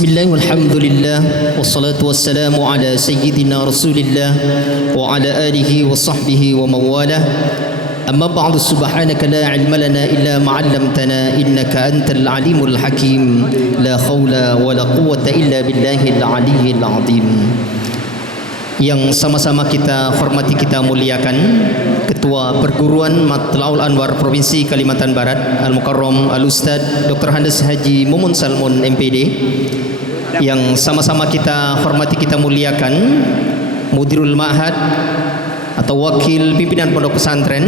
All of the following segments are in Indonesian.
Bismillah walhamdulillah wassalatu wassalamu ala sayyidina rasulillah wa ala alihi wa sahbihi wa mawalah. Amma ba'du, subhanaka la ilma lana illa ma 'allamtana innaka antal alimul hakim. La haula wa la quwwata illa billahil aliyyil azim. Yang sama-sama kita hormati, kita muliakan Ketua Perguruan Matlaul Anwar Provinsi Kalimantan Barat Al-Mukarram Al-Ustaz Dr. Handes Haji Mumun Salmun MPD. Yang sama-sama kita hormati, kita muliakan Mudirul Ma'had atau Wakil Pimpinan Pondok Pesantren.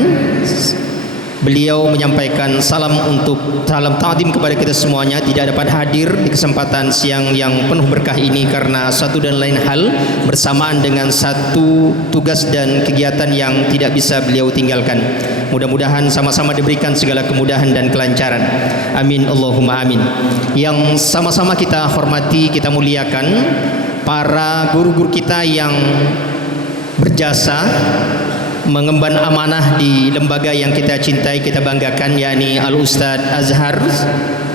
Beliau menyampaikan salam ta'zim kepada kita semuanya. Tidak dapat hadir di kesempatan siang yang penuh berkah ini karena satu dan lain hal bersamaan dengan satu tugas dan kegiatan yang tidak bisa beliau tinggalkan. Mudah-mudahan sama-sama diberikan segala kemudahan dan kelancaran. Amin Allahumma amin. Yang sama-sama kita hormati, kita muliakan para guru-guru kita yang berjasa mengemban amanah di lembaga yang kita cintai, kita banggakan, yakni Al-Ustaz Azhar,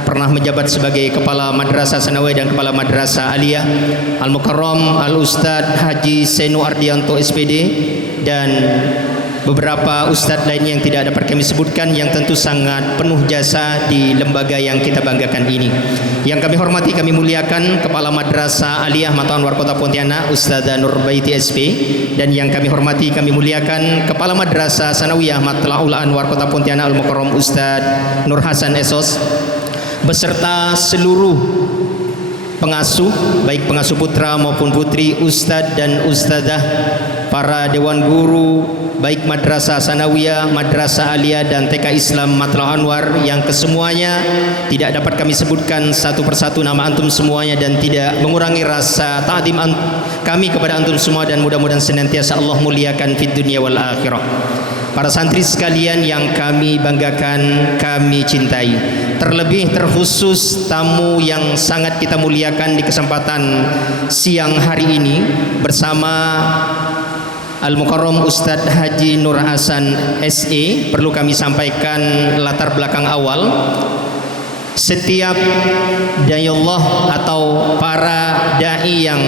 pernah menjabat sebagai Kepala Madrasah Sanawiyah dan Kepala Madrasah Aliyah. Al-Mukarram Al-Ustaz Haji Senu Ardianto SPD dan beberapa ustadz lainnya yang tidak dapat kami sebutkan, yang tentu sangat penuh jasa di lembaga yang kita banggakan ini. Yang kami hormati, kami muliakan Kepala Madrasah Aliyah Mata Anwar Kota Pontianak Ustazah Nurbaiti SP, dan yang kami hormati, kami muliakan Kepala Madrasah Sanawiyah Matlaul Anwar Kota Pontianak Al-Mukarram Ustaz Nur Hasan Esos, beserta seluruh pengasuh, baik pengasuh putra maupun putri, ustadz dan ustazah, para dewan guru, baik Madrasah Sanawiyah, Madrasah Aliyah dan TK Islam Matlaul Anwar, yang kesemuanya tidak dapat kami sebutkan satu persatu nama antum semuanya dan tidak mengurangi rasa ta'zim kami kepada antum semua, dan mudah-mudahan senantiasa Allah muliakan fid dunya wal akhirah. Para santri sekalian yang kami banggakan, kami cintai, terlebih terkhusus tamu yang sangat kita muliakan di kesempatan siang hari ini bersama Al-Mukarram Ustaz Haji Nur Hasan SE. Perlu kami sampaikan latar belakang awal. Setiap da'iyullah atau para da'i yang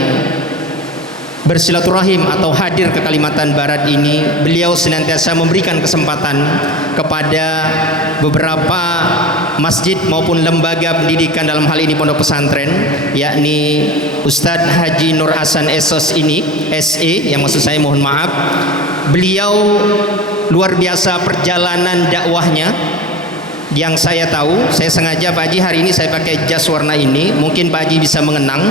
bersilaturahim atau hadir ke Kalimantan Barat ini, beliau senantiasa memberikan kesempatan kepada beberapa masjid maupun lembaga pendidikan, dalam hal ini pondok pesantren, yakni Ustadz Haji Nur Hasan Esos ini, SE, yang maksud saya mohon maaf. Beliau luar biasa perjalanan dakwahnya. Yang saya tahu, saya sengaja Pak Haji hari ini saya pakai jas warna ini, mungkin Pak Haji bisa mengenang.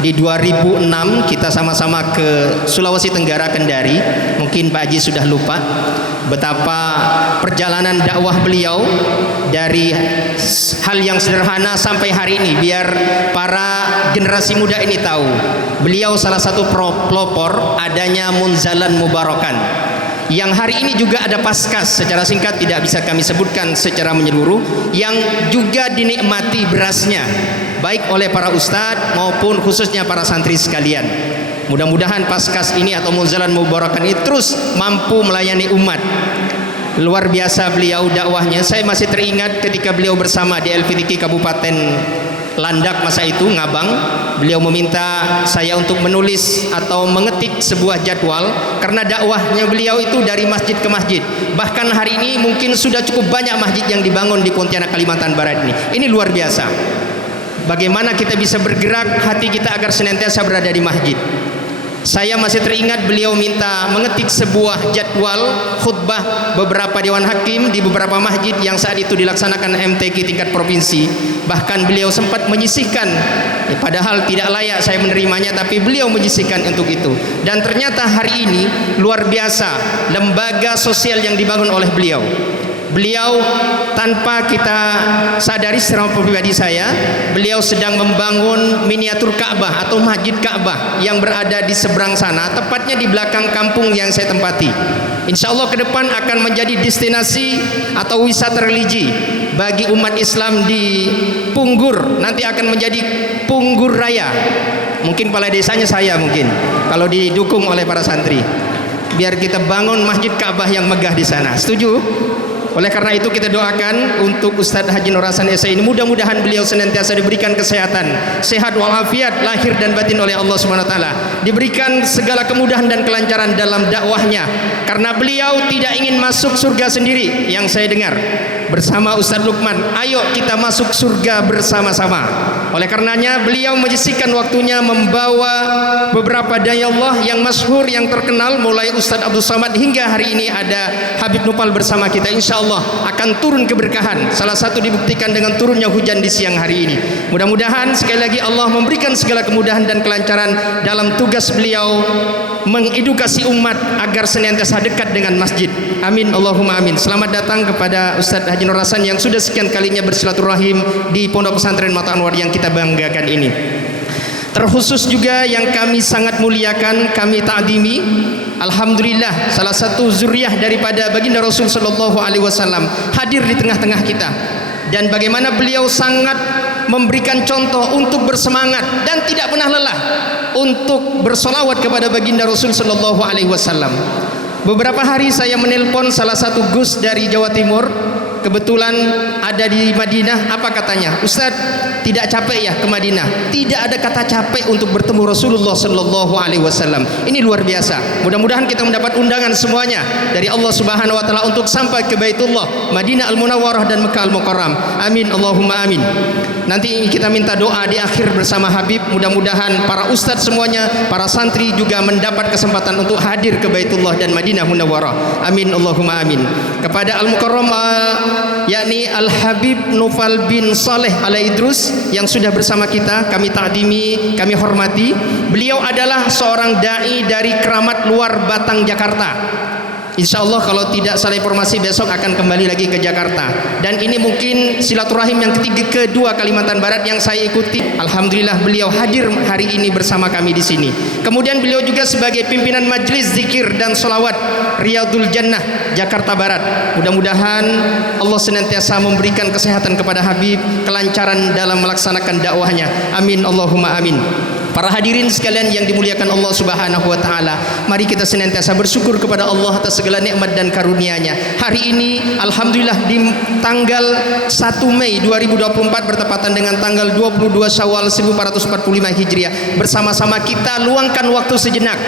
Di 2006 kita sama-sama ke Sulawesi Tenggara, Kendari. Mungkin Pak Haji sudah lupa betapa perjalanan dakwah beliau dari hal yang sederhana sampai hari ini, biar para generasi muda ini tahu. Beliau salah satu pelopor adanya Munzalan Mubarakan, yang hari ini juga ada Paskas. Secara singkat tidak bisa kami sebutkan secara menyeluruh, yang juga dinikmati berasnya baik oleh para ustadz maupun khususnya para santri sekalian. Mudah-mudahan Paskas ini atau Munzalan Mubarakan ini terus mampu melayani umat. Luar biasa beliau dakwahnya. Saya masih teringat ketika beliau bersama di LPTK Kabupaten Landak masa itu, Ngabang. Beliau meminta saya untuk menulis atau mengetik sebuah jadwal, karena dakwahnya beliau itu dari masjid ke masjid. Bahkan hari ini mungkin sudah cukup banyak masjid yang dibangun di Pontianak Kalimantan Barat ini. Ini luar biasa. Bagaimana kita bisa bergerak hati kita agar senantiasa berada di masjid. Saya masih teringat beliau minta mengetik sebuah jadwal khutbah beberapa dewan hakim di beberapa masjid yang saat itu dilaksanakan MTQ tingkat provinsi. Bahkan beliau sempat menyisihkan, padahal tidak layak saya menerimanya, tapi beliau menyisihkan untuk itu. Dan ternyata hari ini luar biasa lembaga sosial yang dibangun oleh beliau. Beliau tanpa kita sadari secara pribadi saya, beliau sedang membangun miniatur Ka'bah atau Masjid Ka'bah yang berada di seberang sana, tepatnya di belakang kampung yang saya tempati. Insya Allah ke depan akan menjadi destinasi atau wisata religi bagi umat Islam di Punggur. Nanti akan menjadi Punggur Raya. Mungkin kepala desanya saya, mungkin kalau didukung oleh para santri, biar kita bangun Masjid Ka'bah yang megah di sana. Setuju? Oleh karena itu kita doakan untuk Ustadz Haji Nur Hasan SA ini, mudah-mudahan beliau senantiasa diberikan kesehatan, sehat walafiat lahir dan batin oleh Allah Subhanahu wa taala. Diberikan segala kemudahan dan kelancaran dalam dakwahnya, karena beliau tidak ingin masuk surga sendiri. Yang saya dengar bersama Ustadz Lukman, ayo kita masuk surga bersama-sama. Oleh karenanya beliau menyisihkan waktunya membawa beberapa dai Allah yang masyhur, yang terkenal, mulai Ustadz Abdul Somad hingga hari ini ada Habib Nupal bersama kita. Insya Allah akan turun keberkahan, salah satu dibuktikan dengan turunnya hujan di siang hari ini. Mudah-mudahan sekali lagi Allah memberikan segala kemudahan dan kelancaran dalam tugas beliau mengedukasi umat agar senantiasa dekat dengan masjid. Amin Allahumma amin. Selamat datang kepada Ustadz Haji Nur Hasan yang sudah sekian kalinya bersilaturahim di Pondok Pesantren Mata Anwar yang kita banggakan ini. Terkhusus juga yang kami sangat muliakan, kami ta'zimi, alhamdulillah salah satu zuriyah daripada baginda Rasul sallallahu alaihi wasallam hadir di tengah-tengah kita, dan bagaimana beliau sangat memberikan contoh untuk bersemangat dan tidak pernah lelah untuk bersolawat kepada baginda Rasul sallallahu alaihi wasallam. Beberapa hari saya menelpon salah satu Gus dari Jawa Timur, kebetulan ada di Madinah. Apa katanya? Ustaz, tidak capek ya ke Madinah? Tidak ada kata capek untuk bertemu Rasulullah sallallahu alaihi wasallam. Ini luar biasa. Mudah-mudahan kita mendapat undangan semuanya dari Allah Subhanahu wa taala untuk sampai ke Baitullah, Madinah Al-Munawwarah dan Mekah Al-Mukarram. Amin Allahumma amin. Nanti kita minta doa di akhir bersama Habib. Mudah-mudahan para ustadz semuanya, para santri juga mendapat kesempatan untuk hadir ke Baitullah dan Madinah Munawwarah. Amin Allahumma amin. Kepada Al-Mukarram yakni Al-Habib Nufal bin Saleh Al-Idrus yang sudah bersama kita, kami ta'zimi, kami hormati. Beliau adalah seorang dai dari Keramat Luar Batang, Jakarta. Insya Allah kalau tidak salah informasi besok akan kembali lagi ke Jakarta. Dan ini mungkin silaturahim yang kedua Kalimantan Barat yang saya ikuti. Alhamdulillah beliau hadir hari ini bersama kami di sini. Kemudian beliau juga sebagai pimpinan Majelis Zikir dan Sholawat Riyadul Jannah Jakarta Barat. Mudah-mudahan Allah senantiasa memberikan kesehatan kepada Habib, kelancaran dalam melaksanakan dakwahnya. Amin Allahumma amin. Para hadirin sekalian yang dimuliakan Allah Subhanahu wa taala, mari kita senantiasa bersyukur kepada Allah atas segala nikmat dan karunia-Nya. Hari ini alhamdulillah di tanggal 1 Mei 2024 bertepatan dengan tanggal 22 Syawal 1445 Hijriah, bersama-sama kita luangkan waktu sejenak.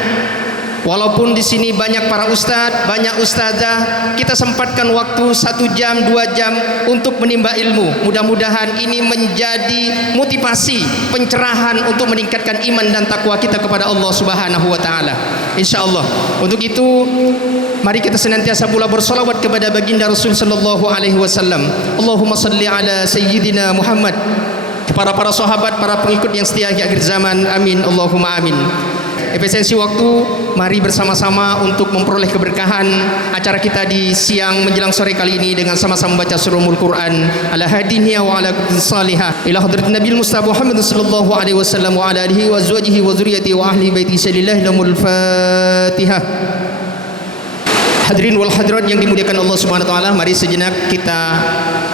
Walaupun di sini banyak para ustadz, banyak ustazah, kita sempatkan waktu 1 jam, 2 jam untuk menimba ilmu. Mudah-mudahan ini menjadi motivasi, pencerahan untuk meningkatkan iman dan takwa kita kepada Allah Subhanahu wa taala. Insyaallah. Untuk itu mari kita senantiasa pula bersolawat kepada baginda Rasul sallallahu alaihi wasallam. Allahumma salli ala sayyidina Muhammad, kepada para sahabat, para pengikut yang setia hingga akhir zaman. Amin Allahumma amin. Efisiensi waktu, mari bersama-sama untuk memperoleh keberkahan acara kita di siang menjelang sore kali ini dengan sama-sama membaca surahul Quran ala hadiniya wa ala kutin salihah ila hadratin Nabi Mustafa Muhammad sallallahu alaihi wasallam wa ala alihi wa azwajihi wa zurriyyatihi wa ahli baiti sallallahu lahumul Fatihah. Hadirin wal hadirat yang dimuliakan Allah Subhanahu wa taala, mari sejenak kita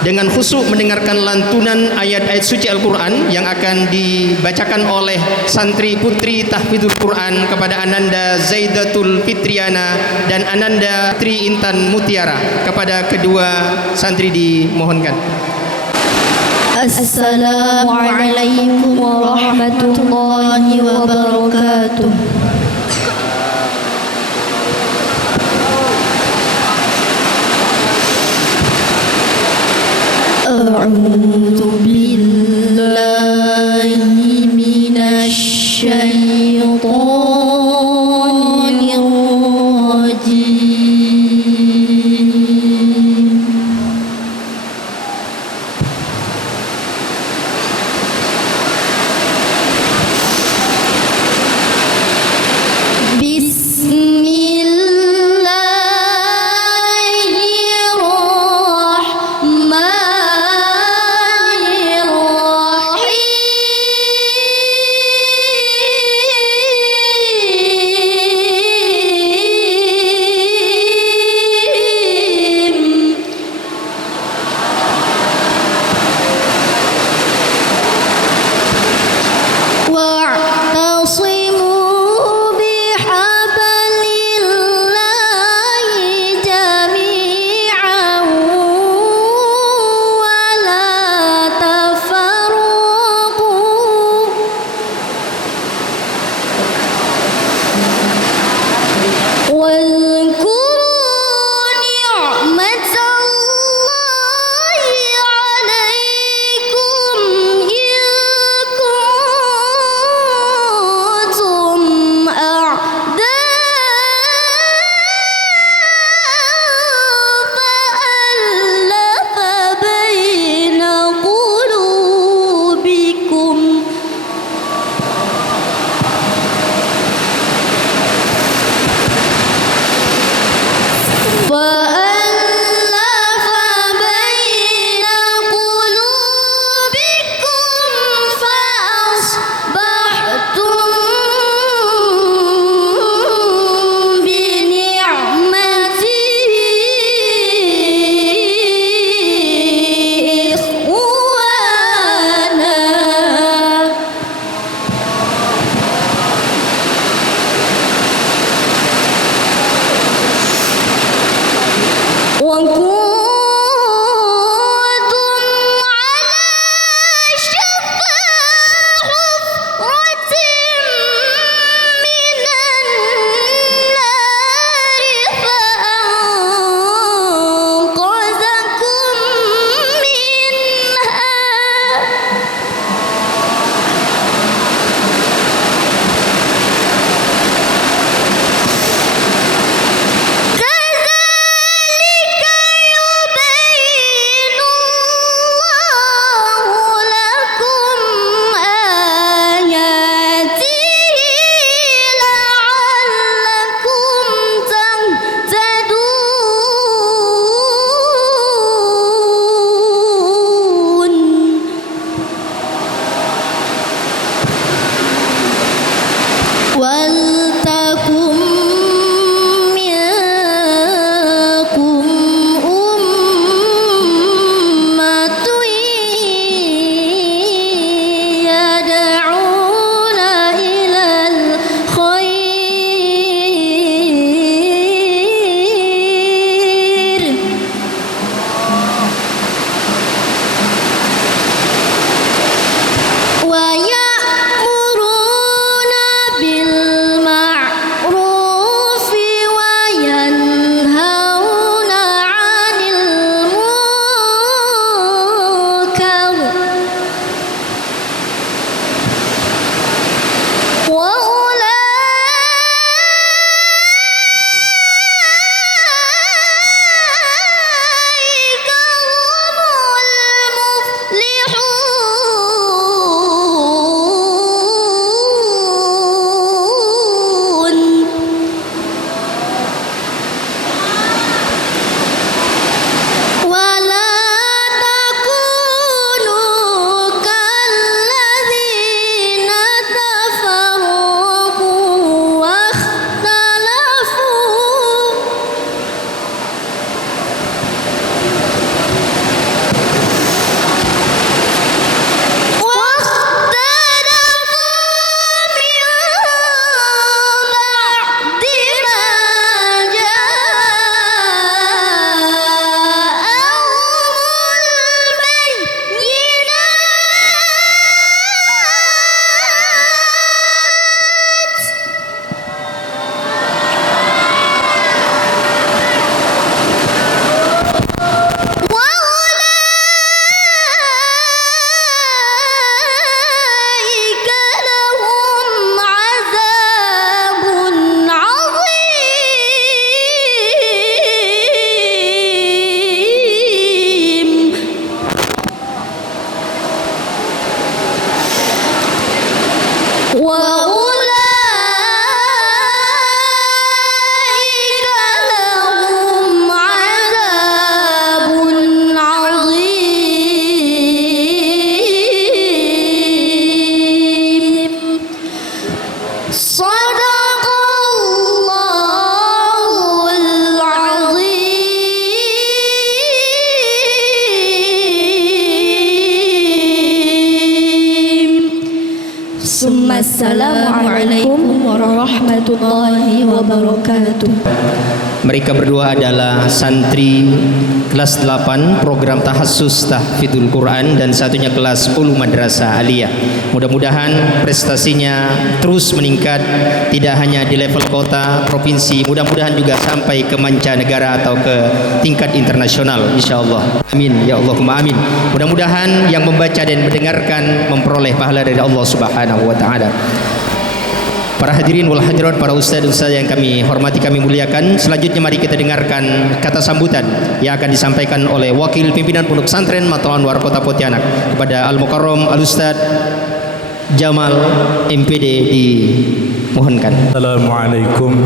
dengan khusyuk mendengarkan lantunan ayat-ayat suci Al-Qur'an yang akan dibacakan oleh santri putri tahfidzul Quran kepada Ananda Zaidatul Fitriana dan Ananda Tri Intan Mutiara. Kepada kedua santri dimohonkan. Assalamualaikum warahmatullahi wabarakatuh. A'udzu billahi minasy syaithanir rajim. Bismillahirrahmanirrahim. Assalamualaikum warahmatullahi wabarakatuh. Mereka berdua adalah santri kelas 8 program tahassus tahfidzul Quran dan satunya kelas Ulu Madrasah Aliyah. Mudah-mudahan prestasinya terus meningkat, tidak hanya di level kota, provinsi, mudah-mudahan juga sampai ke mancanegara atau ke tingkat internasional insyaallah. Amin ya Allahumma amin. Mudah-mudahan yang membaca dan mendengarkan memperoleh pahala dari Allah Subhanahu wa taala. Para hadirin wal hadirat, para ustaz-ustaz yang kami hormati, kami muliakan, selanjutnya mari kita dengarkan kata sambutan yang akan disampaikan oleh Wakil Pimpinan Pondok Pesantren Matul Anwar Kota Pontianak kepada Al-Mukarram Al-Ustaz Jamal MPD dimohonkan. Assalamualaikum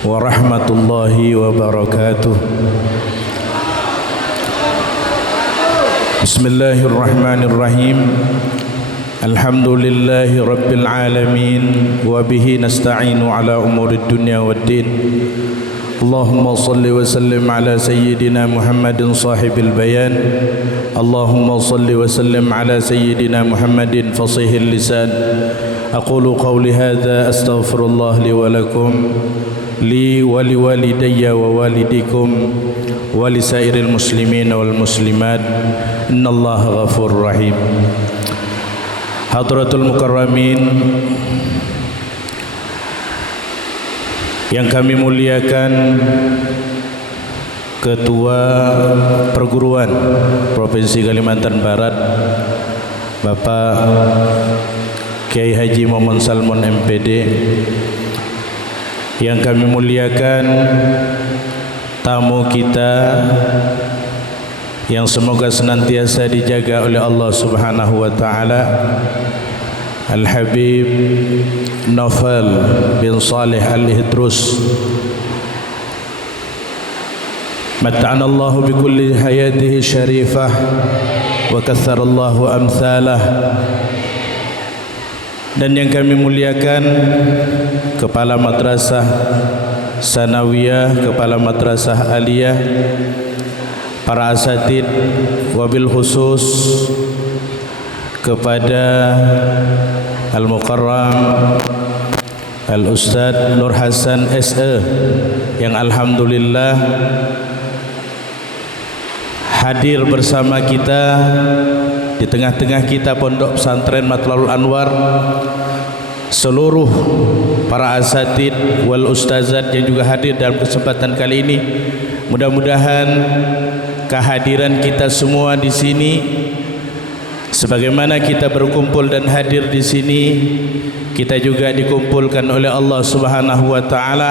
warahmatullahi wabarakatuh. Bismillahirrahmanirrahim. Alhamdulillahi rabbil alamin wa bihi nasta'inu ala umuri dunya waddin. Allahumma salli wa sallim ala sayyidina Muhammadin sahibil bayan. Allahumma salli wa sallim ala sayyidina Muhammadin fasihil lisan. Aqulu qawli hadha astaghfirullah li wa lakum li wa liwalidayya wa walidikum wa lisairil muslimin wal muslimat. Innallaha ghafurur rahim. Hadratul mukarramin yang kami muliakan, Ketua Perguruan Provinsi Kalimantan Barat Bapak Kiai Haji Muhammad Salmon MPD, yang kami muliakan tamu kita yang semoga senantiasa dijaga oleh Allah Subhanahu wa taala, Al-Habib Naufal bin Saleh Al-Idrus, mata'ana Allah bi kulli hayatihi syarifah wa kathara Allah amthalah. Dan yang kami muliakan Kepala Madrasah Sanawiyah, Kepala Madrasah Aliyah, para asatid, wabil khusus kepada Al-Mukarram Al-Ustadz Nur Hasan SE yang alhamdulillah hadir bersama kita di tengah-tengah kita Pondok Pesantren Matlabul Anwar. Seluruh para asatid wal ustazat yang juga hadir dalam kesempatan kali ini, mudah-mudahan kehadiran kita semua di sini, sebagaimana kita berkumpul dan hadir di sini, kita juga dikumpulkan oleh Allah Subhanahu wa taala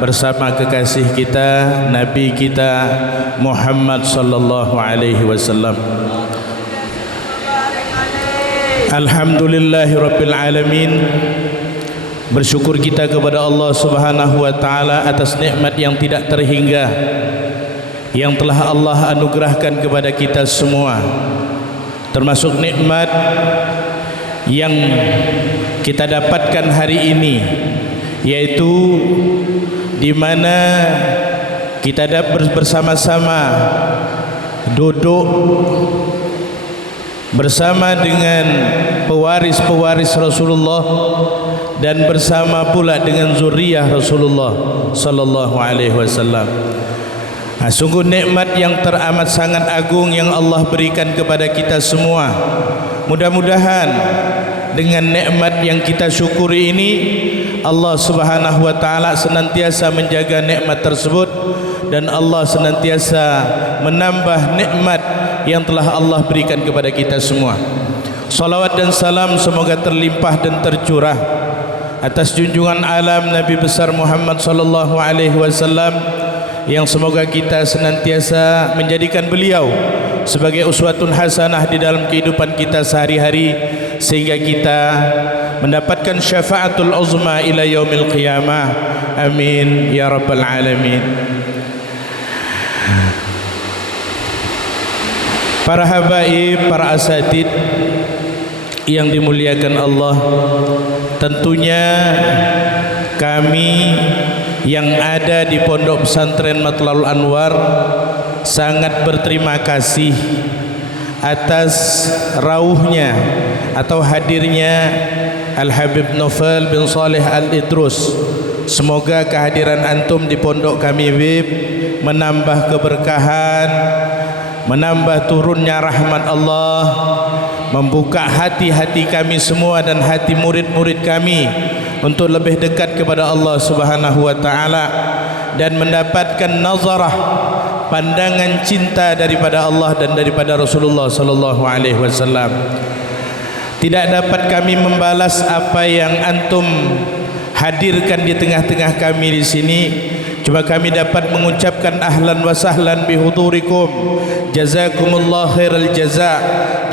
bersama kekasih kita, Nabi kita Muhammad sallallahu alaihi wasallam. Alhamdulillahirabbil alamin. Bersyukur kita kepada Allah Subhanahu wa taala atas nikmat yang tidak terhingga yang telah Allah anugerahkan kepada kita semua, termasuk nikmat yang kita dapatkan hari ini, yaitu di mana kita dapat bersama-sama duduk bersama dengan pewaris-pewaris Rasulullah dan bersama pula dengan zuriyah Rasulullah sallallahu alaihi wasallam. Sungguh nikmat yang teramat sangat agung yang Allah berikan kepada kita semua. Mudah-mudahan dengan nikmat yang kita syukuri ini, Allah Subhanahu wa taala senantiasa menjaga nikmat tersebut dan Allah senantiasa menambah nikmat yang telah Allah berikan kepada kita semua. Salawat dan salam semoga terlimpah dan tercurah atas junjungan alam Nabi besar Muhammad sallallahu alaihi wasallam, yang semoga kita senantiasa menjadikan beliau sebagai uswatun hasanah di dalam kehidupan kita sehari-hari, sehingga kita mendapatkan syafaatul uzma ila yaumil qiyamah. Amin ya rabbal alamin. Para habaib, para asatid yang dimuliakan Allah, tentunya kami yang ada di Pondok Pesantren Matlabul Anwar sangat berterima kasih atas rauhnya atau hadirnya Al-Habib Naufal bin Saleh Al-Idrus. Semoga kehadiran antum di pondok kami WIB menambah keberkahan, menambah turunnya rahmat Allah, membuka hati-hati kami semua dan hati murid-murid kami untuk lebih dekat kepada Allah Subhanahu wa taala dan mendapatkan nazarah, pandangan cinta daripada Allah dan daripada Rasulullah sallallahu alaihi wasallam. Tidak dapat kami membalas apa yang antum hadirkan di tengah-tengah kami di sini. Cuma kami dapat mengucapkan ahlan wa sahlan bihudurikum, jazakumullah khairal jaza,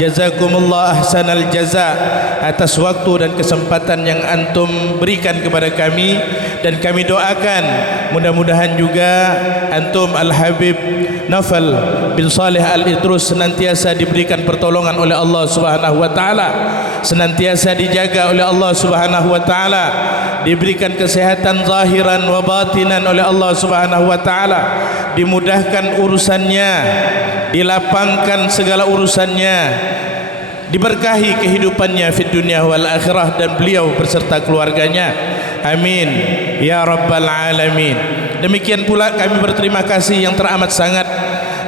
jazakumullah ahsanal jaza atas waktu dan kesempatan yang antum berikan kepada kami, dan kami doakan mudah-mudahan juga antum Al-Habib Naufal bin Saleh Al-Idrus senantiasa diberikan pertolongan oleh Allah Subhanahu wa taala, senantiasa dijaga oleh Allah Subhanahu wa taala, diberikan kesehatan zahiran wa batinan oleh Allah Subhanahu wa taala, dimudahkan urusannya, dilapangkan segala urusannya, diberkahi kehidupannya fid dunya wal akhirah, dan beliau beserta keluarganya Amin ya rabbal alamin. Demikian pula kami berterima kasih yang teramat sangat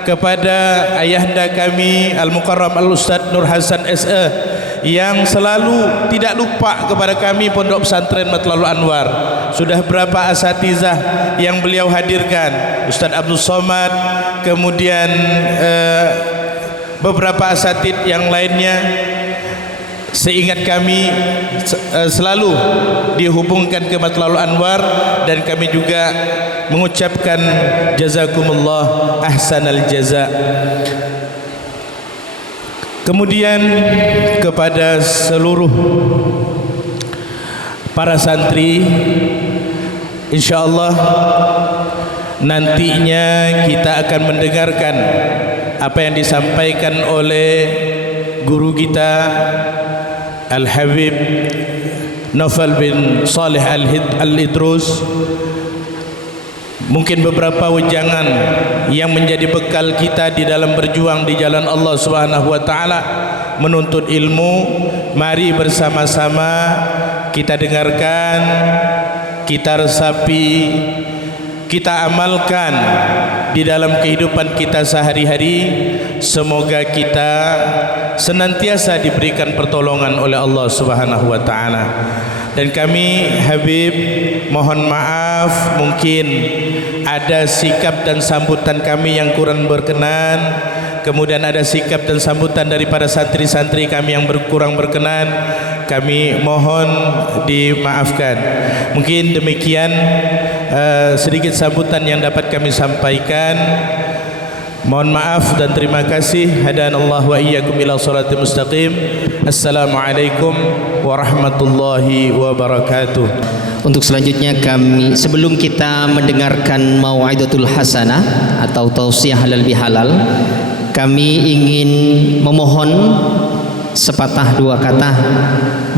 kepada ayahanda kami Al-Mukarram Al-Ustaz Nur Hasan SE yang selalu tidak lupa kepada kami Pondok Pesantren Matlaul Anwar. Sudah berapa asatizah yang beliau hadirkan, Ustaz Abdul Somad, kemudian beberapa asatid yang lainnya. Seingat kami selalu dihubungkan ke Matlaul Anwar, dan kami juga mengucapkan jazakumullah ahsanal jaza. Kemudian kepada seluruh para santri, insyaallah nantinya kita akan mendengarkan apa yang disampaikan oleh guru kita Al-Habib Naufal bin Saleh Al-Idrus. Mungkin beberapa wejangan yang menjadi bekal kita di dalam berjuang di jalan Allah Subhanahu wa taala menuntut ilmu. Mari bersama-sama kita dengarkan, kita resapi, kita amalkan di dalam kehidupan kita sehari-hari. Semoga kita senantiasa diberikan pertolongan oleh Allah Subhanahu wa taala. Dan kami Habib mohon maaf mungkin ada sikap dan sambutan kami yang kurang berkenan, kemudian ada sikap dan sambutan daripada santri-santri kami yang kurang berkenan. Kami mohon dimaafkan. Mungkin demikian sedikit sambutan yang dapat kami sampaikan. Mohon maaf dan terima kasih. Hadanallahu wa iyyakum ila shiratal mustaqim. Assalamualaikum warahmatullahi wabarakatuh. Untuk selanjutnya kami, sebelum kita mendengarkan mau'idatul hasanah atau tausiah halal bihalal, kami ingin memohon sepatah dua kata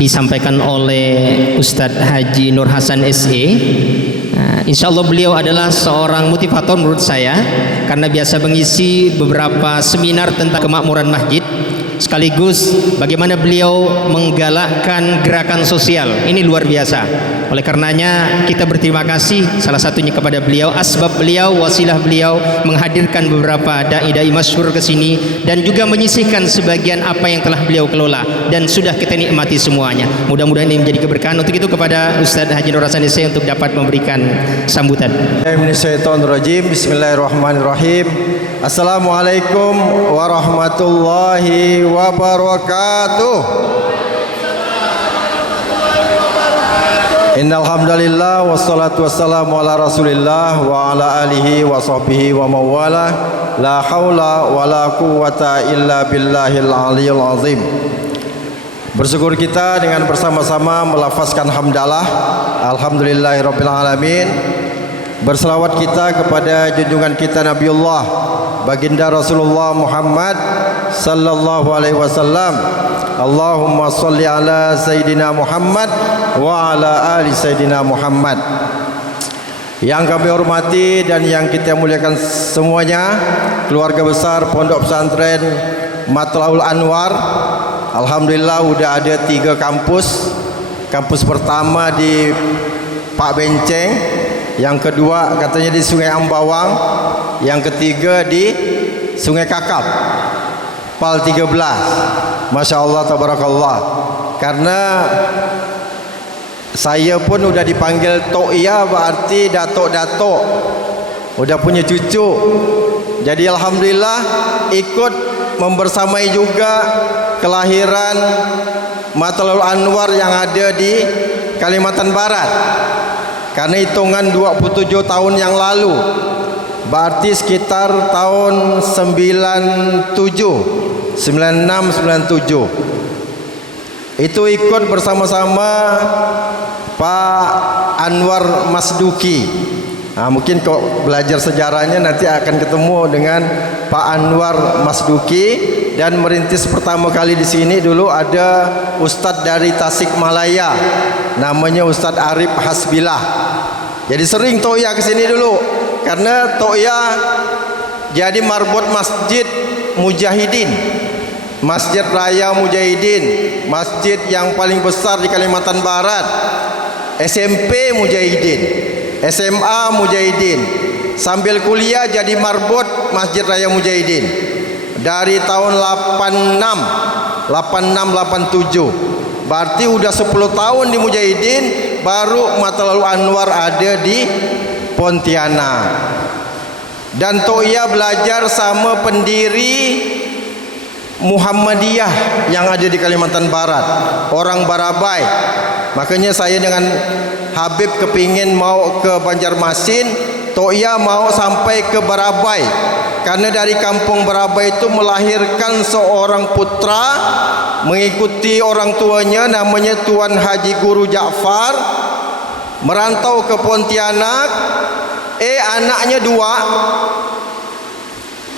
disampaikan oleh Ustadz Haji Nur Hasan SE. InsyaAllah beliau adalah seorang motivator menurut saya, karena biasa mengisi beberapa seminar tentang kemakmuran masjid, sekaligus bagaimana beliau menggalakkan gerakan sosial. Ini luar biasa. Oleh karenanya kita berterima kasih salah satunya kepada beliau, asbab beliau, wasilah beliau menghadirkan beberapa dai-dai masyhur ke sini dan juga menyisihkan sebagian apa yang telah beliau kelola dan sudah kita nikmati semuanya. Mudah-mudahan ini menjadi keberkahan. Untuk itu kepada Ustaz Haji Nur Hasan SE untuk dapat memberikan sambutan. Bismillahirrahmanirrahim. Assalamualaikum warahmatullahi wabarakatuh. Innal hamdalillah wassalatu wassalamu ala Rasulillah wa ala alihi wa sahbihi wa mawala. La haula wala quwwata illa billahil aliyil azim. Bersyukur kita dengan bersama-sama melafazkan hamdalah alhamdulillahirabbil alamin. Berselawat kita kepada junjungan kita Nabiullah baginda Rasulullah Muhammad sallallahu alaihi wasallam. Allahumma salli ala Sayyidina Muhammad wa ala ali Sayyidina Muhammad. Yang kami hormati dan yang kita muliakan semuanya, keluarga besar Pondok Pesantren Matlaul Anwar. Alhamdulillah udah ada 3 kampus. Kampus pertama di Pak Benceng, yang kedua katanya di Sungai Ambawang, yang ketiga di Sungai Kakap, Pal 13. Masya Allah, tabarakallah. Karena saya pun udah dipanggil Tok Iya, berarti datuk-datuk, udah punya cucu. Jadi alhamdulillah ikut membersamai juga kelahiran Matlaul Anwar yang ada di Kalimantan Barat. Karena hitungan 27 tahun yang lalu, berarti sekitar tahun 96-97 itu ikut bersama-sama Pak Anwar Masduki. Nah, mungkin kok belajar sejarahnya nanti akan ketemu dengan Pak Anwar Masduki. Dan merintis pertama kali di sini dulu ada Ustadz dari Tasikmalaya, namanya Ustadz Arif Hasbilah. Jadi sering Toya ke sini dulu, karena Toya jadi marbot masjid Mujahidin, Masjid Raya Mujahidin, masjid yang paling besar di Kalimantan Barat. SMP Mujahidin, SMA Mujahidin, sambil kuliah jadi marbot Masjid Raya Mujahidin dari tahun 87. Berarti udah 10 tahun di Mujahidin, baru Matlaul Anwar ada di Pontianak. Dan Tok Iya belajar sama pendiri Muhammadiyah yang ada di Kalimantan Barat, orang Barabai. Makanya saya dengan Habib kepingin mau ke Banjarmasin, Tok Iya mau sampai ke Barabai, karena dari kampung Barabai itu melahirkan seorang putra mengikuti orang tuanya, namanya Tuan Haji Guru Ja'far, merantau ke Pontianak. Anaknya dua,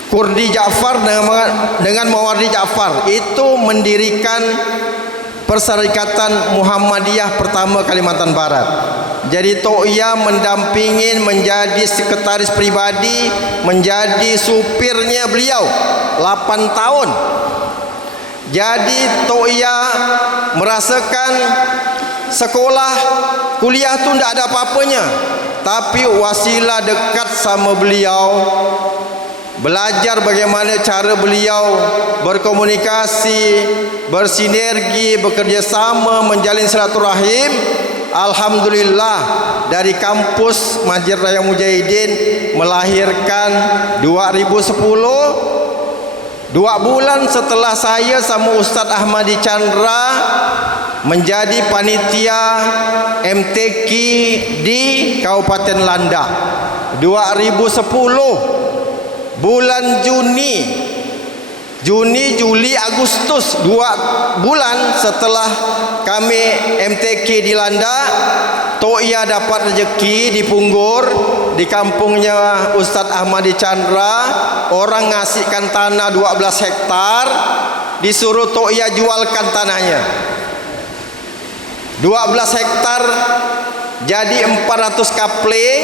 Kurdi Ja'far dengan Mawardi Ja'far, itu mendirikan Perserikatan Muhammadiyah pertama Kalimantan Barat. Jadi Tok Iya mendampingin, menjadi sekretaris pribadi, menjadi supirnya beliau 8 tahun. Jadi Tok Iya merasakan sekolah, kuliah tu tidak ada apa-apanya, tapi wasilah dekat sama beliau, belajar bagaimana cara beliau berkomunikasi, bersinergi, bekerja sama, menjalin silaturahim. Alhamdulillah, dari kampus Masjid Raya Mujahidin melahirkan 2010, 2 bulan setelah saya sama Ustadz Ahmadi Chandra menjadi panitia MTQ di Kabupaten Landak. 2010 bulan Juni, Juli, Agustus, 2 bulan setelah kami MTQ di Landak, Tok Iya dapat rezeki di Punggur, di kampungnya Ustadz Ahmadi Chandra. Orang ngasihkan tanah 12 hektar, disuruh Tok Iya jualkan tanahnya. 12 hektar jadi 400 kapling.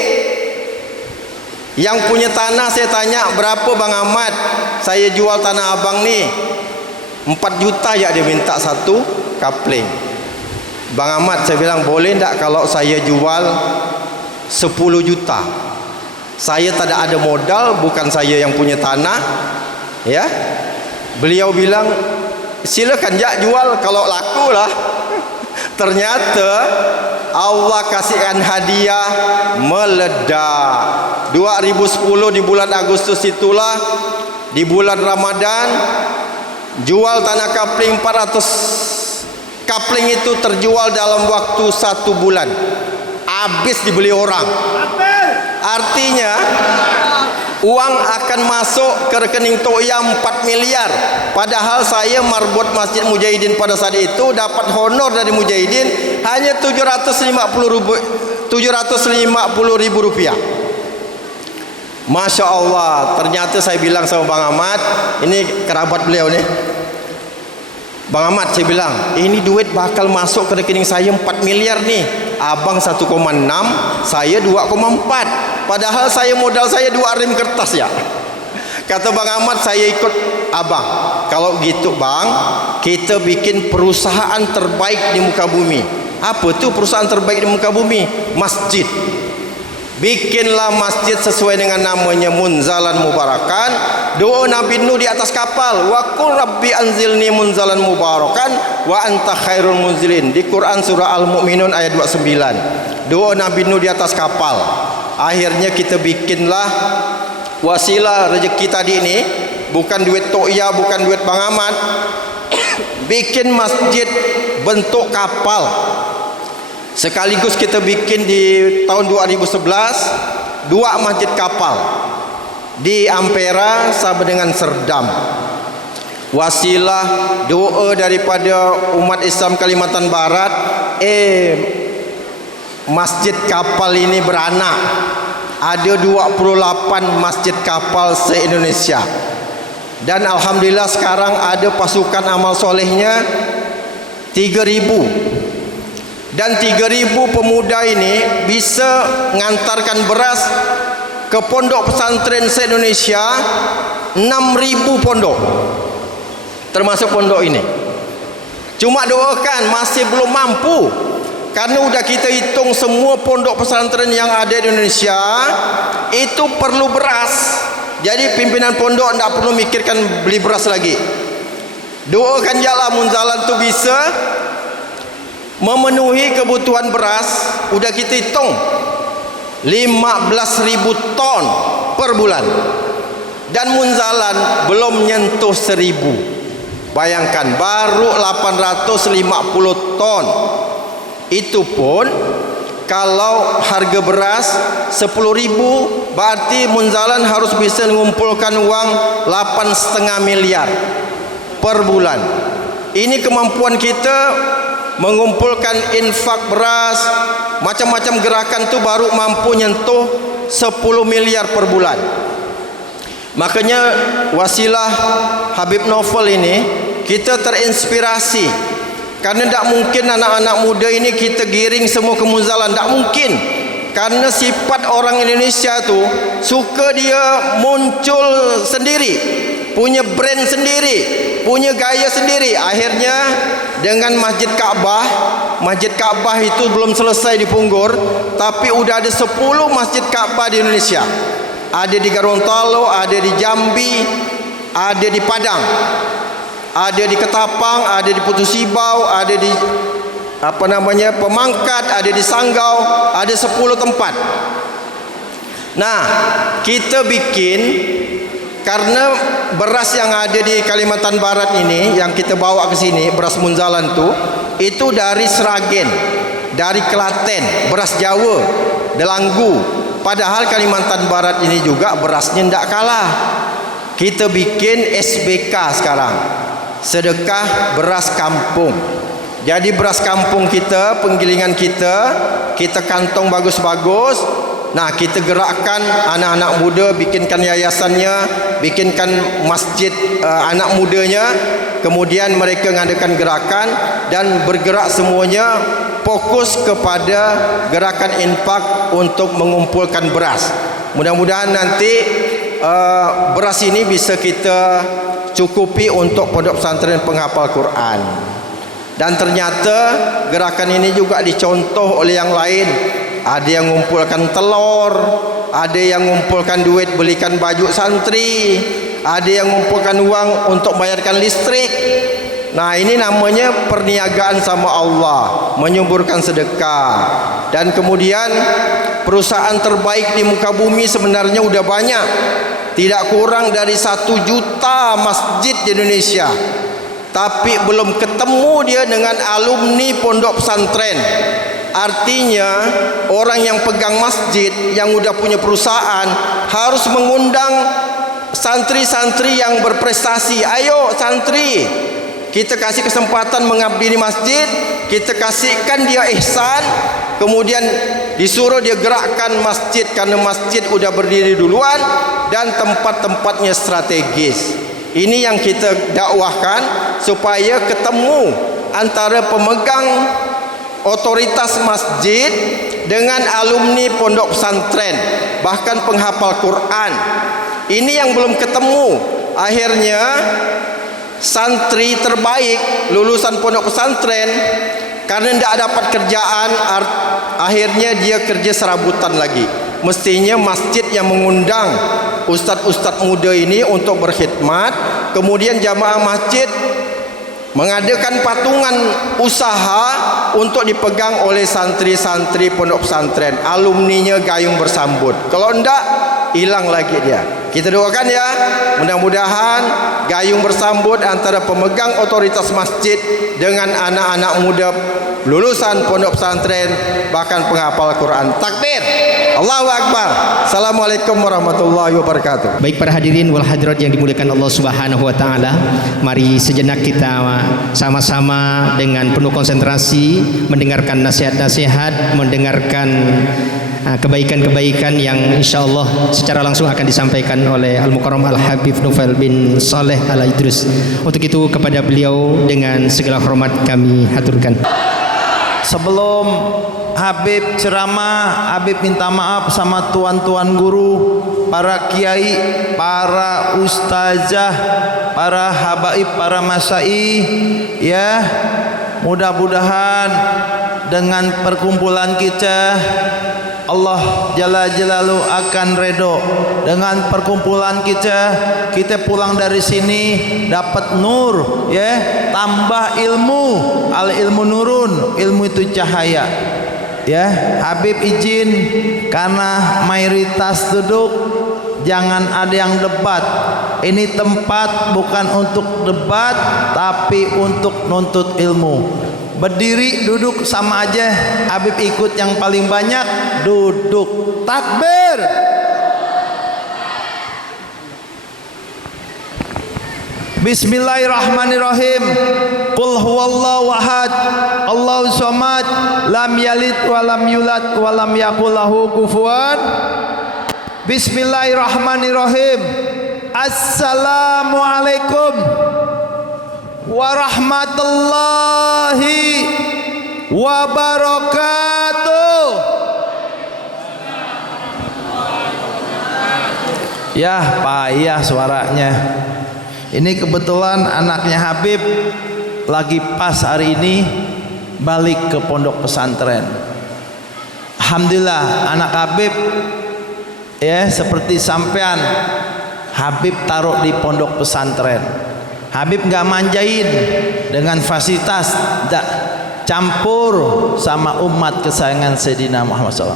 Yang punya tanah saya tanya, berapa Bang Ahmad? Saya jual tanah abang nih 4 juta ya, dia minta 1 kapling. Bang Ahmad, saya bilang boleh tak kalau saya jual 10 juta? Saya tak ada modal, bukan saya yang punya tanah, ya. Beliau bilang silakan ya jual kalau laku lah. Ternyata Allah kasihkan hadiah meledak. 2010 di bulan Agustus itulah, di bulan Ramadan, jual tanah kapling 400 kapling itu terjual dalam waktu 1 bulan, habis dibeli orang. Artinya uang akan masuk ke rekening Tok Iya 4 miliar. Padahal saya marbot Masjid Mujahidin pada saat itu dapat honor dari Mujahidin hanya 750 ribu rupiah. Masya Allah. Ternyata saya bilang sama Bang Ahmad, ini kerabat beliau nih, Bang Ahmad, saya bilang ini duit bakal masuk ke rekening saya 4 miliar nih. Abang 1,6, saya 2,4. Padahal saya modal saya 2 rem kertas ya. Kata Bang Ahmad, saya ikut abang. Kalau gitu Bang, kita bikin perusahaan terbaik di muka bumi. Apa tuh perusahaan terbaik di muka bumi? Masjid. Bikinlah masjid sesuai dengan namanya, Munzalan Mubarakan. Doa Nabi Nuh di atas kapal, wa qul rabbi anzilni munzalan mubarakan wa anta khairul munzilin, di Quran surah Al-Mu'minun ayat 29. Doa Nabi Nuh di atas kapal. Akhirnya kita bikinlah wasilah rezeki tadi ini, bukan duit Tok Iya, bukan duit Bang Ahmad. Bikin masjid bentuk kapal. Sekaligus kita bikin di tahun 2011 2 masjid kapal di Ampera sama dengan Serdam. Wasilah doa daripada umat Islam Kalimantan Barat, masjid kapal ini beranak. Ada 28 masjid kapal se-Indonesia. Dan alhamdulillah sekarang ada pasukan amal solehnya 3.000. Dan 3.000 pemuda ini bisa mengantarkan beras ke pondok pesantren se-Indonesia 6.000 pondok, termasuk pondok ini. Cuma doakan masih belum mampu. karena udah kita hitung semua pondok pesantren yang ada di Indonesia itu perlu beras. Jadi pimpinan pondok tidak perlu mikirkan beli beras lagi. Doakan jalan Munzalan tu bisa memenuhi kebutuhan beras. Udah kita hitung 15.000 ton per bulan, dan Munzalan belum nyentuh 1.000. Bayangkan baru 850 ton. Itu pun kalau harga beras 10.000, berarti Munzalan harus bisa mengumpulkan uang 8,5 miliar per bulan. Ini kemampuan kita mengumpulkan infak beras, macam-macam gerakan tu baru mampu nyentuh 10 miliar per bulan. Makanya wasilah Habib Novel ini kita terinspirasi, karena tidak mungkin anak-anak muda ini kita giring semua ke Munzalan, tidak mungkin. Karena sifat orang Indonesia tu suka dia muncul sendiri, punya brand sendiri, punya gaya sendiri. Akhirnya dengan Masjid Ka'bah itu belum selesai di Punggor, tapi udah ada 10 Masjid Ka'bah di Indonesia. Ada di Gorontalo, ada di Jambi, ada di Padang, ada di Ketapang, ada di Putus Ibau, ada di Pemangkat, ada di Sanggau, ada 10 tempat. Nah, kita bikin, karena beras yang ada di Kalimantan Barat ini yang kita bawa ke sini, beras Munzalan itu dari Sragen, dari Klaten, beras Jawa, Delanggu. Padahal Kalimantan Barat ini juga berasnya tidak kalah. Kita bikin SBK sekarang, sedekah beras kampung. Jadi beras kampung kita, penggilingan kita kantong bagus-bagus. Nah, kita gerakkan anak-anak muda, bikinkan yayasannya, bikinkan masjid anak mudanya. Kemudian mereka mengadakan gerakan dan bergerak semuanya fokus kepada gerakan infak untuk mengumpulkan beras. Mudah-mudahan nanti beras ini bisa kita cukupi untuk pondok pesantren penghafal Quran. Dan ternyata gerakan ini juga dicontoh oleh yang lain. Ada yang mengumpulkan telur, ada yang mengumpulkan duit belikan baju santri, ada yang mengumpulkan uang untuk bayarkan listrik. Nah, ini namanya perniagaan sama Allah, menyuburkan sedekah. Dan kemudian perusahaan terbaik di muka bumi sebenarnya udah banyak, tidak kurang dari 1 juta masjid di Indonesia. Tapi belum ketemu dia dengan alumni pondok pesantren. Artinya orang yang pegang masjid, yang udah punya perusahaan, harus mengundang santri-santri yang berprestasi. Ayo santri, kita kasih kesempatan mengabdi di masjid, kita kasihkan dia ihsan, kemudian disuruh dia gerakkan masjid, karena masjid udah berdiri duluan dan tempat-tempatnya strategis. Ini yang kita dakwahkan, supaya ketemu antara pemegang otoritas masjid dengan alumni pondok pesantren, bahkan penghafal Quran. Ini yang belum ketemu. Akhirnya santri terbaik lulusan pondok pesantren, karena tidak dapat kerjaan, akhirnya dia kerja serabutan lagi. Mestinya masjid yang mengundang ustadz-ustadz muda ini untuk berkhidmat, kemudian jamaah masjid mengadakan patungan usaha untuk dipegang oleh santri-santri pondok pesantren, alumninya gayung bersambut. Kalau enggak, hilang lagi dia. Kita doakan ya, mudah-mudahan gayung bersambut antara pemegang otoritas masjid dengan anak-anak muda lulusan pondok pesantren, bahkan penghafal Quran. Takbir, Allahu Akbar. Assalamualaikum warahmatullahi wabarakatuh. Baik para hadirin wal hadirat yang dimuliakan Allah Subhanahu wa taala, mari sejenak kita sama-sama dengan penuh konsentrasi mendengarkan nasihat-nasihat, mendengarkan kebaikan-kebaikan yang insyaallah secara langsung akan disampaikan oleh Al-Mukarram Al-Habib Novel bin Saleh Al-Idrus. Untuk itu kepada beliau dengan segala hormat kami haturkan. Sebelum Habib ceramah, Habib minta maaf sama tuan-tuan guru, para kiai, para ustazah, para habaib, para masai, ya. Mudah-mudahan dengan perkumpulan kita Allah Jalla Jalaluhu akan redho. Dengan perkumpulan kita pulang dari sini dapat nur, ya, tambah ilmu. Al ilmu nurun, ilmu itu cahaya. Ya, Habib izin karena mayoritas duduk, jangan ada yang debat. Ini tempat bukan untuk debat tapi untuk nuntut ilmu. Berdiri duduk sama aja. Habib ikut yang paling banyak duduk. Takbir. Bismillahirrahmanirrahim. Qul huwallahu ahad, Allahu samad, lam yalid wa lam yulad wa lam yakul lahu kufuwan. Bismillahirrahmanirrahim. Assalamualaikum warahmatullahi wabarakatuh. Ya, payah suaranya. Ini kebetulan anaknya Habib lagi pas hari ini balik ke pondok pesantren. Alhamdulillah anak Habib, ya, seperti sampean, Habib taruh di pondok pesantren. Habib nggak manjain dengan fasilitas, campur sama umat kesayangan Sayyidina Muhammad SAW.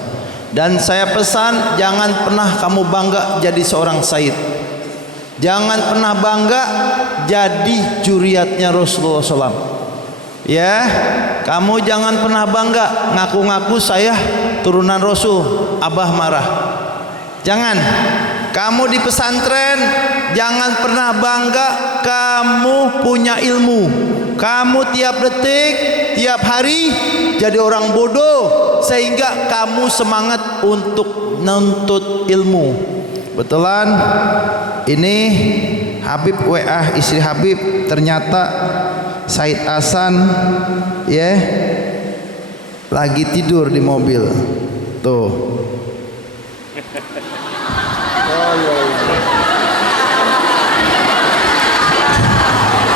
Dan saya pesan, jangan pernah kamu bangga jadi seorang sayyid. Jangan pernah bangga jadi juriatnya Rasulullah SAW. Ya, kamu jangan pernah bangga ngaku-ngaku saya turunan Rasul, Abah marah. Jangan. Kamu di pesantren jangan pernah bangga kamu punya ilmu. Kamu tiap detik, tiap hari jadi orang bodoh sehingga kamu semangat untuk nuntut ilmu. Betulan ini Habib WA istri Habib, ternyata Said Hasan, ya, lagi tidur di mobil. Tuh.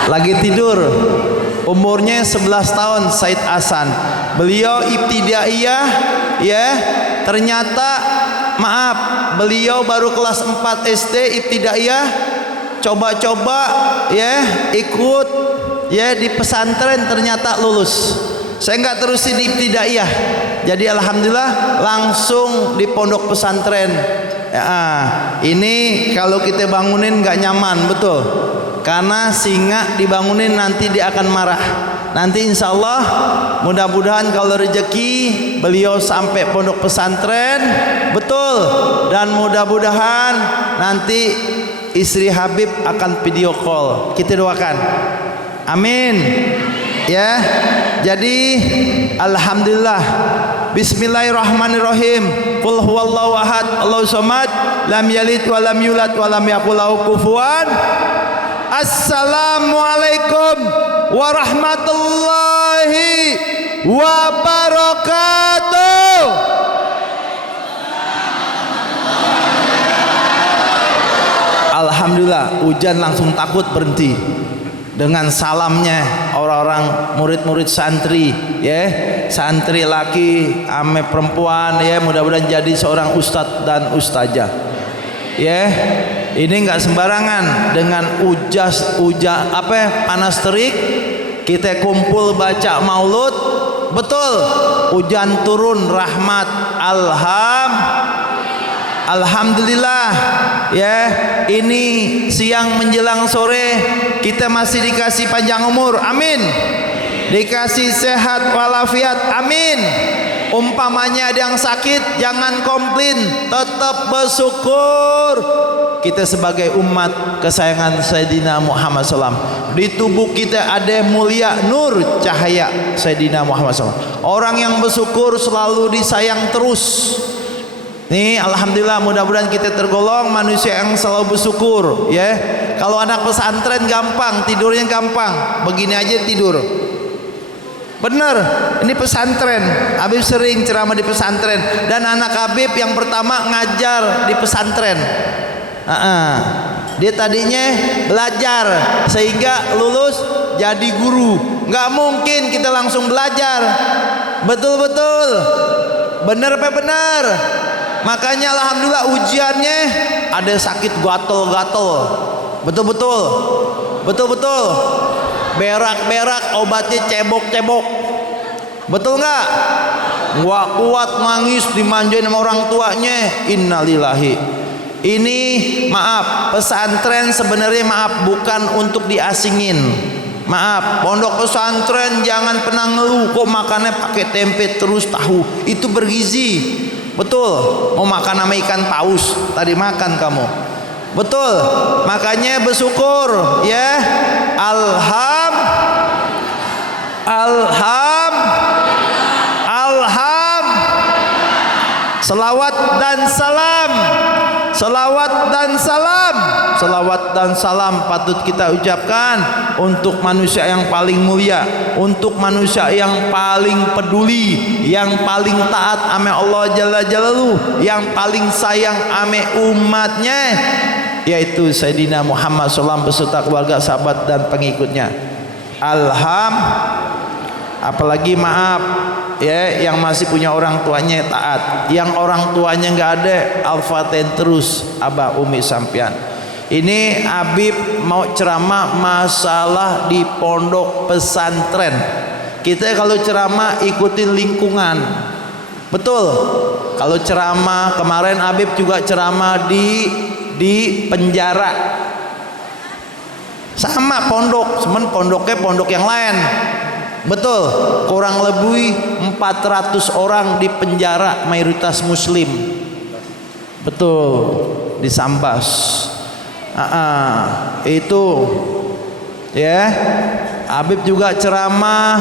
Lagi tidur. Umurnya 11 tahun Said Hasan. Beliau ibtidaiyah, ya. Ternyata maaf, beliau baru kelas 4 SD ibtidaiyah. Coba-coba, ya, ikut, ya, di pesantren, ternyata lulus. Saya nggak terusin di ibtidaiyah. Jadi alhamdulillah langsung di pondok pesantren. Ya, ini kalau kita bangunin nggak nyaman, betul. Karena singa dibangunin nanti dia akan marah. Nanti insya Allah mudah-mudahan kalau rezeki beliau sampai pondok pesantren, betul. Dan mudah-mudahan nanti istri Habib akan video call. Kita doakan. Amin. Ya. Jadi alhamdulillah. Bismillahirrahmanirrahim. Qul huwallahu ahad, Allahu samad, lam yalid wa lam yulad wa lam yakul lahu kufuwan. Assalamualaikum warahmatullahi wabarakatuh. Alhamdulillah hujan langsung takut berhenti dengan salamnya orang-orang murid-murid santri, ya, santri laki ame perempuan, ya, mudah-mudahan jadi seorang ustadz dan ustazah, ya. Ini nggak sembarangan dengan panas terik kita kumpul baca maulud, betul, hujan turun rahmat, alhamdulillah, ya. Ini siang menjelang sore kita masih dikasih panjang umur, amin, dikasih sehat walafiat, amin. Umpamanya ada yang sakit, jangan komplain, tetap bersyukur. Kita sebagai umat kesayangan Sayyidina Muhammad SAW, di tubuh kita ada mulia nur cahaya Sayyidina Muhammad SAW. Orang yang bersyukur selalu disayang terus. Nih alhamdulillah, mudah-mudahan kita tergolong manusia yang selalu bersyukur, ya. Kalau anak pesantren gampang, tidurnya gampang, begini aja tidur. Bener, ini pesantren. Habib sering ceramah di pesantren, dan anak Habib yang pertama ngajar di pesantren. Dia tadinya belajar sehingga lulus jadi guru. Nggak mungkin kita langsung belajar. Betul-betul. Bener apa benar? Makanya alhamdulillah ujiannya ada sakit gatel-gatel. Betul-betul. Betul-betul. Berak-berak obatnya cebok-cebok. Betul nggak? Nggak kuat nangis dimanjain sama orang tuanya. Innalillahi. Ini maaf, pesantren sebenarnya maaf bukan untuk diasingin. Maaf, pondok pesantren jangan pernah ngeluh kok makannya pakai tempe terus tahu. Itu bergizi. Betul. Mau makan sama ikan paus, tadi makan kamu. Betul. Makanya bersyukur ya. Alham. Selawat dan salam. Selawat dan salam. Selawat dan salam patut kita ucapkan untuk manusia yang paling mulia, untuk manusia yang paling peduli, yang paling taat ame Allah Jalla Jalaluhu, yang paling sayang ame umatnya, yaitu Sayyidina Muhammad SAW beserta keluarga, sahabat dan pengikutnya. Apalagi maaf ya, yang masih punya orang tuanya taat, yang orang tuanya nggak ada al-fatihah terus abah umi sampian. Ini Habib mau ceramah masalah di pondok pesantren. Kita kalau ceramah ikutin lingkungan. Betul. Kalau ceramah kemarin Habib juga ceramah di penjara. Sama pondok, cuman pondoknya pondok yang lain. Betul, kurang lebih 400 orang di penjara, mayoritas muslim. Betul, di Sambas. Itu ya. Habib juga ceramah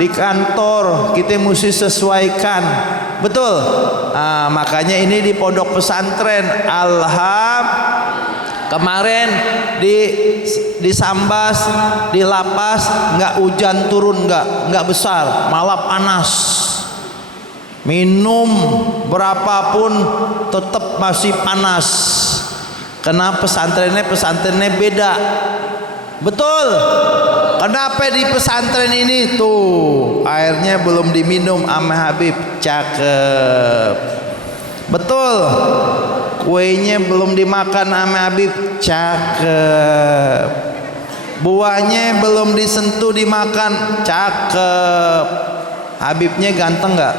di kantor, kita mesti sesuaikan. Betul. Makanya ini di pondok pesantren kemarin di Sambas, di lapas nggak hujan turun, nggak besar, malah panas. Minum berapapun tetap masih panas. Karena pesantrennya beda. Betul. Kenapa di pesantren ini tuh airnya belum diminum sama Habib? Cakep. Betul. Kuenya belum dimakan sama Habib. Cakep. Buahnya belum disentuh dimakan. Cakep. Habibnya ganteng nggak?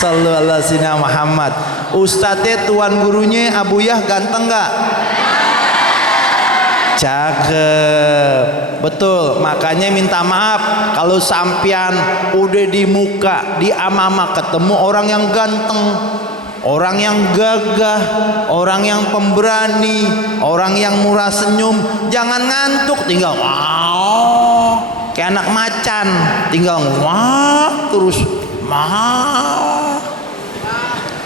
Sallallahu alaihi wasallam Muhammad. Ustadznya tuan gurunya Abuyah ganteng nggak? Cakep. Betul. Makanya minta maaf kalau sampian udah di muka di amama ketemu orang yang ganteng, orang yang gagah, orang yang pemberani, orang yang murah senyum, jangan ngantuk tinggal wow kayak anak macan, tinggal wow terus wow.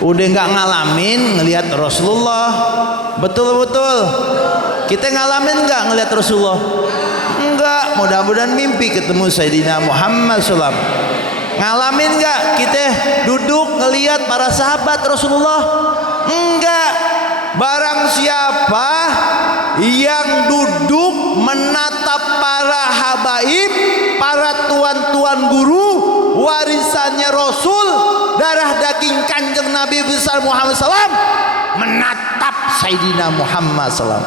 Udah nggak ngalamin ngelihat Rasulullah. Betul-betul. Kita ngalamin nggak ngelihat Rasulullah? Enggak. Mudah-mudahan mimpi ketemu Sayyidina Muhammad SAW. Ngalamin nggak kita duduk ngelihat para sahabat Rasulullah? Enggak. Barang siapa yang duduk menatap para habaib, para tuan-tuan guru, warisannya Rasul, darah daging kanjeng Nabi besar Muhammad SAW, menatap Sayyidina Muhammad SAW.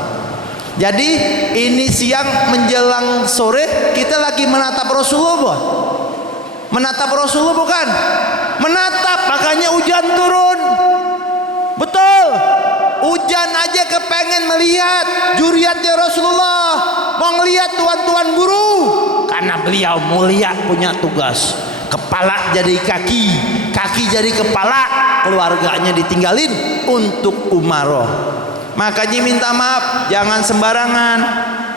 Jadi ini siang menjelang sore kita lagi menatap Rasulullah, bukan? Menatap Rasulullah bukan? Menatap, makanya hujan turun. Betul. Hujan aja kepengen melihat juriatnya Rasulullah, mau ngelihat tuan-tuan guru, karena beliau mulia punya tugas. Kepala jadi kaki, kaki jadi kepala, keluarganya ditinggalin untuk umroh. Makanya minta maaf, jangan sembarangan.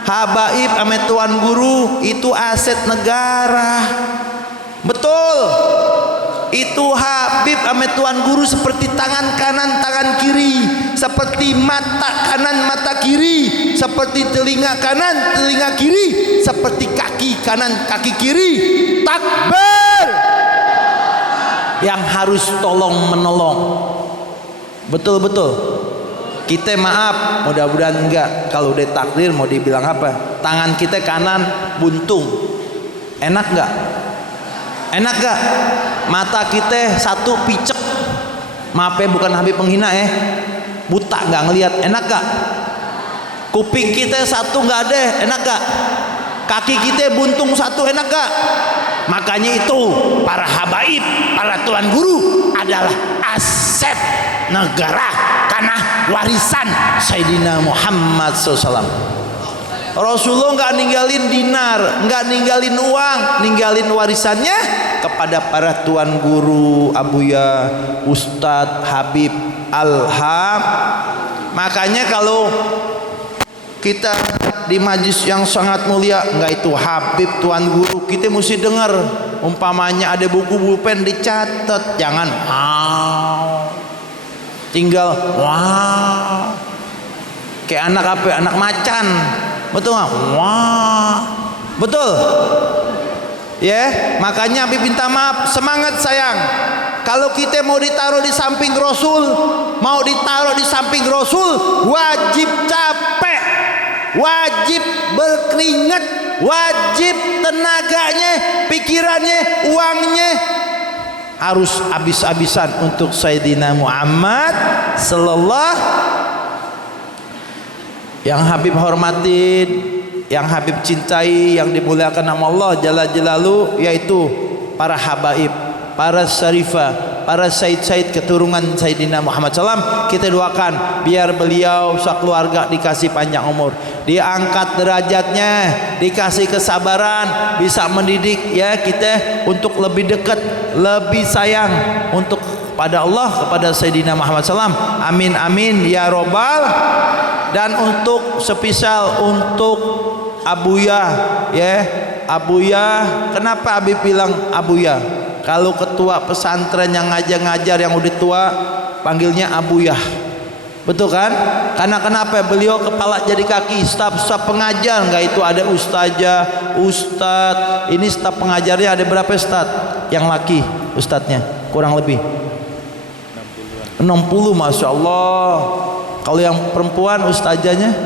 Habaib sama tuan guru itu aset negara. Betul. Itu Habib sama tuan guru seperti tangan kanan tangan kiri, seperti mata kanan mata kiri, seperti telinga kanan telinga kiri, seperti kaki kanan kaki kiri. Takbir. Yang harus tolong menolong. Betul-betul. Kita maaf, mudah-mudahan enggak. Kalau udah takdir mau dibilang apa? Tangan kita kanan buntung, enak enggak? Enak gak? Mata kita satu picek, maaf ya bukan Habib penghina buta nggak ngelihat, enak gak? Kuping kita satu nggak ada, enak gak? Kaki kita buntung satu, enak gak? Makanya itu para habaib, para tuan guru adalah aset negara karena warisan Sayyidina Muhammad SAW. Rasulullah nggak ninggalin dinar, nggak ninggalin uang, ninggalin warisannya kepada para tuan guru, abuya, ustadz, habib, alham. Makanya kalau kita di majlis yang sangat mulia, nggak itu habib, tuan guru, kita mesti dengar. Umpamanya ada buku pulpen dicatat, jangan tinggal kayak anak apa, anak macan, betul nggak? Betul ya. Makanya Habib minta maaf, semangat sayang. Kalau kita mau ditaruh di samping Rasul, mau ditaruh di samping Rasul, wajib capek, wajib berkeringat, wajib tenaganya, pikirannya, uangnya harus habis-habisan untuk Sayyidina Muhammad sallallahu. Yang Habib hormatin, yang Habib cintai, yang dimuliakan nama Allah Jalla Jalaluhu, yaitu para habaib, para syarifah, para said-said keturunan Sayyidina Muhammad SAW. Kita doakan biar beliau sekeluarga dikasih panjang umur, diangkat derajatnya, dikasih kesabaran, bisa mendidik ya kita untuk lebih dekat, lebih sayang untuk pada Allah, kepada Sayyidina Muhammad SAW. Amin amin ya robbal. Dan untuk spesial untuk abuya ya, abuya. Kenapa Habib bilang abuya? Kalau ketua pesantren yang ngajar-ngajar yang udah tua panggilnya abuyah, betul kan? Karena kenapa? Beliau kepala jadi kaki, staf pengajar. Enggak, itu ada ustazah, ustadz. Ini staf pengajarnya ada berapa ustadz? Yang laki ustadznya kurang lebih 60, masya Allah. Kalau yang perempuan ustazahnya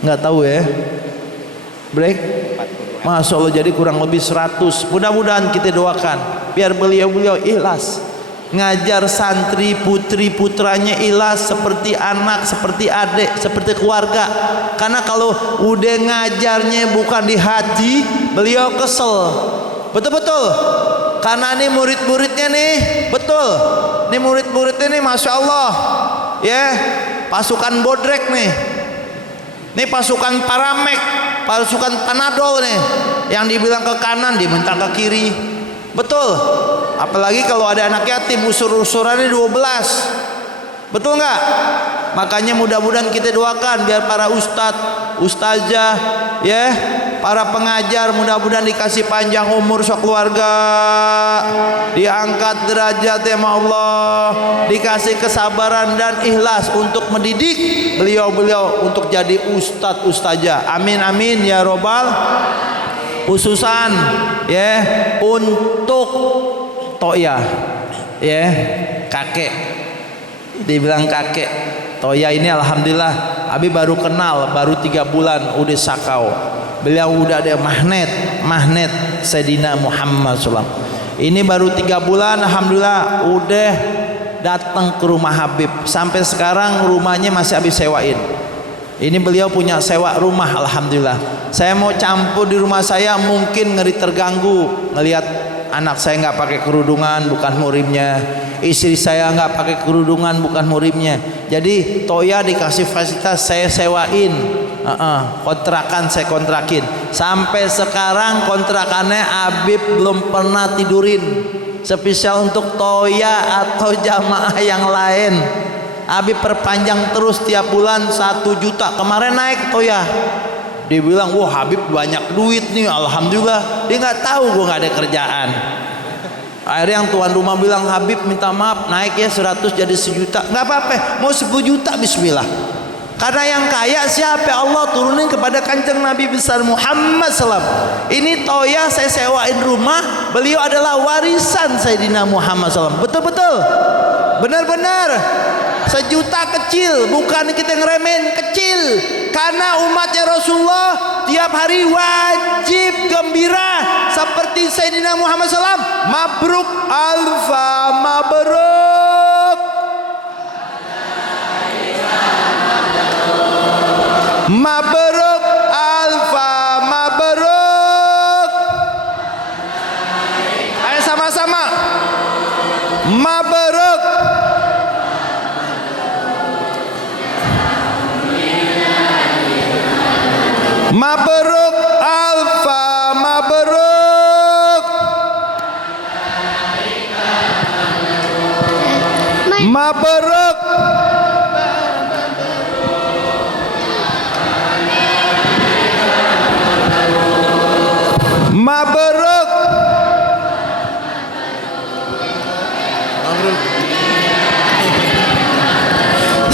nggak tahu ya, break. Masya Allah, jadi kurang lebih 100. Mudah-mudahan kita doakan biar beliau-beliau ikhlas ngajar santri putri putranya, ikhlas seperti anak, seperti adik, seperti keluarga. Karena kalau udah ngajarnya bukan di hati, beliau kesel. Betul-betul. Karena ini murid-muridnya nih, betul. Ini murid-muridnya nih, masya Allah, ya, pasukan bodrek nih. Ini pasukan Paramek, pasukan Panadol nih. Yang dibilang ke kanan diminta ke kiri. Betul. Apalagi kalau ada anak yatim, usur-usurannya 12. Betul nggak? Makanya mudah-mudahan kita doakan biar para ustadz, ustazah, ya, para pengajar mudah-mudahan dikasih panjang umur sekeluarga, diangkat derajatnya sama Allah, dikasih kesabaran dan ikhlas untuk mendidik beliau-beliau untuk jadi ustadz ustazah. Amin amin ya robbal. Khususan ya untuk Toya ya, kakek, dibilang kakek Toya ini alhamdulillah Abi baru kenal, baru 3 bulan udah sakau. Beliau udah ada magnet Sayyidina Muhammad SAW. Ini baru 3 bulan alhamdulillah udah datang ke rumah Habib. Sampai sekarang rumahnya masih Habib sewain. Ini beliau punya sewa rumah alhamdulillah. Saya mau campur di rumah saya mungkin ngeri terganggu ngelihat anak saya nggak pakai kerudungan, bukan murimnya. Istri saya nggak pakai kerudungan, bukan murimnya. Jadi Toya dikasih fasilitas, saya sewain. Kontrakan saya kontrakin. Sampai sekarang kontrakannya Habib belum pernah tidurin. Spesial untuk Toya atau jamaah yang lain. Habib perpanjang terus tiap bulan 1 juta. Kemarin naik Toya. Dia bilang, wah Habib banyak duit nih, alhamdulillah. Dia nggak tahu gue nggak ada kerjaan. Akhirnya yang tuan rumah bilang, Habib minta maaf naik ya 100 jadi 1 juta. Nggak apa-apa, mau 10 juta bismillah. Karena yang kaya siapa? Allah turunin kepada kanjeng Nabi besar Muhammad SAW. Ini Toya saya sewain rumah, beliau adalah warisan Sayyidina Muhammad SAW. Betul-betul, benar-benar. 1 juta kecil, bukan kita ngeremehin, kecil. Karena umatnya Rasulullah tiap hari wajib gembira seperti Sayyidina Muhammad SAW. Mabruk alfa mabruk. Mabruk alfa mabruk. Ayo sama-sama. Mabruk. Mabruk alfa mabruk. Mabruk. Mabruk.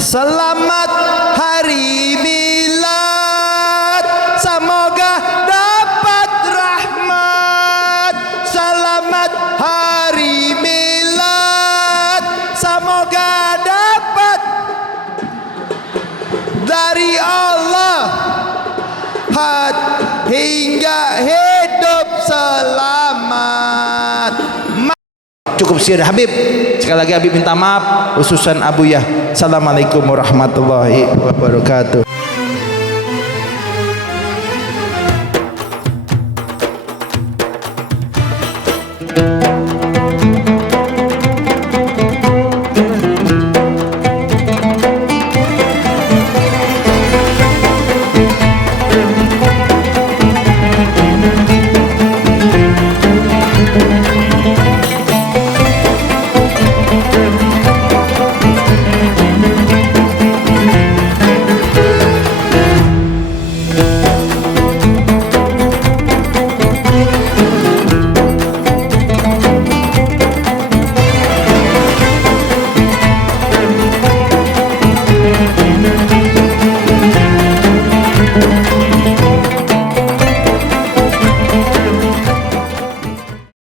Selamat hari milad, semoga dapat rahmat. Selamat hari milad, semoga dapat dari Allah hingga hidup selamat. Cukup sekian Habib. Sekali lagi Habib minta maaf khususan Abu Yah. Assalamualaikum warahmatullahi wabarakatuh.